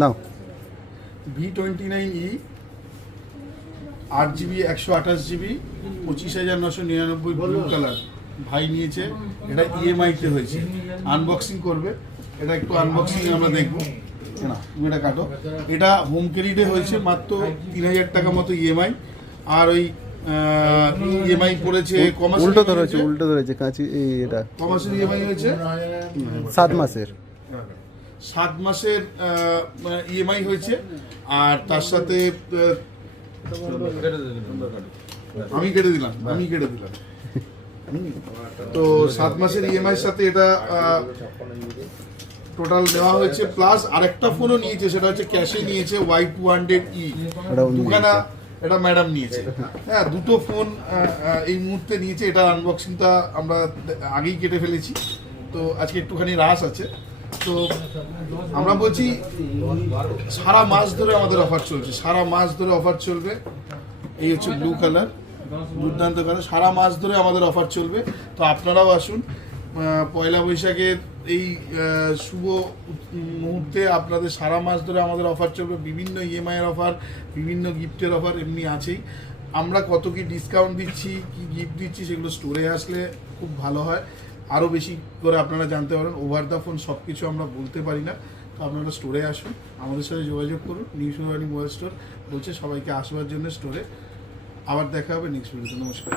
নাও V29e 8GB 128GB 25,999 blue colour ভাই নিয়েছে। এটা EMI তে হয়েছে। আনবক্সিং করবে, এটা একটু আনবক্সিং আমরা দেখবো না, তুমি এটা কাটো। এটা হোম ক্রেডিটে হয়েছে মাত্র 3,000 টাকা মতো EMI। আর ওই EMI পড়েছে কমার্স, উল্টো ধরেছে কাঁচি। এটা কমার্সের EMI হয়েছে 7 মাসের 7 মাসের EMI হয়েছে। আর তার সাথে আমি কেটে দিলাম তো 7 মাসের EMI এর সাথে এটা টোটাল নেওয়া হয়েছে। প্লাস আরেকটা ফোনও নিয়েছে, সেটা হচ্ছে ক্যাশে নিয়েছে Y200E দুখানা, এটা ম্যাডাম নিয়েছে। হ্যাঁ, দুটো ফোন এই মুহূর্তে নিয়েছে। এটা আনবক্সিংটা আমরা আগেই কেটে ফেলেছি, তো আজকে একটুখানি রাশ আছে। তো আমরা বলছি সারা মাস ধরে আমাদের অফার চলছে, সারা মাস ধরে অফার চলবে। এই হচ্ছে ব্লু কালার, দুর্দান্ত কালার। সারা মাস ধরে আমাদের অফার চলবে, তো আপনারাও আসুন। পয়লা বৈশাখের এই শুভ মুহূর্তে আপনাদের সারা মাস ধরে আমাদের অফার চলবে। বিভিন্ন EMI এর অফার, বিভিন্ন গিফটের অফার এমনি আছেই। আমরা কত কি ডিসকাউন্ট দিচ্ছি, কি গিফট দিচ্ছি, সেগুলো স্টোরে আসলে খুব ভালো হয়, আরও বেশি করে আপনারা জানতে পারেন। ওভার দ্য ফোন সব কিছু আমরা বলতে পারি না, তো আপনারা স্টোরে আসুন, আমাদের সাথে যোগাযোগ করুন। নিউ সুরবানি মোবাইল স্টোর বলছে সবাইকে আসবার জন্য স্টোরে। আবার দেখা হবে নেক্সট ভিডিওতে। নমস্কার।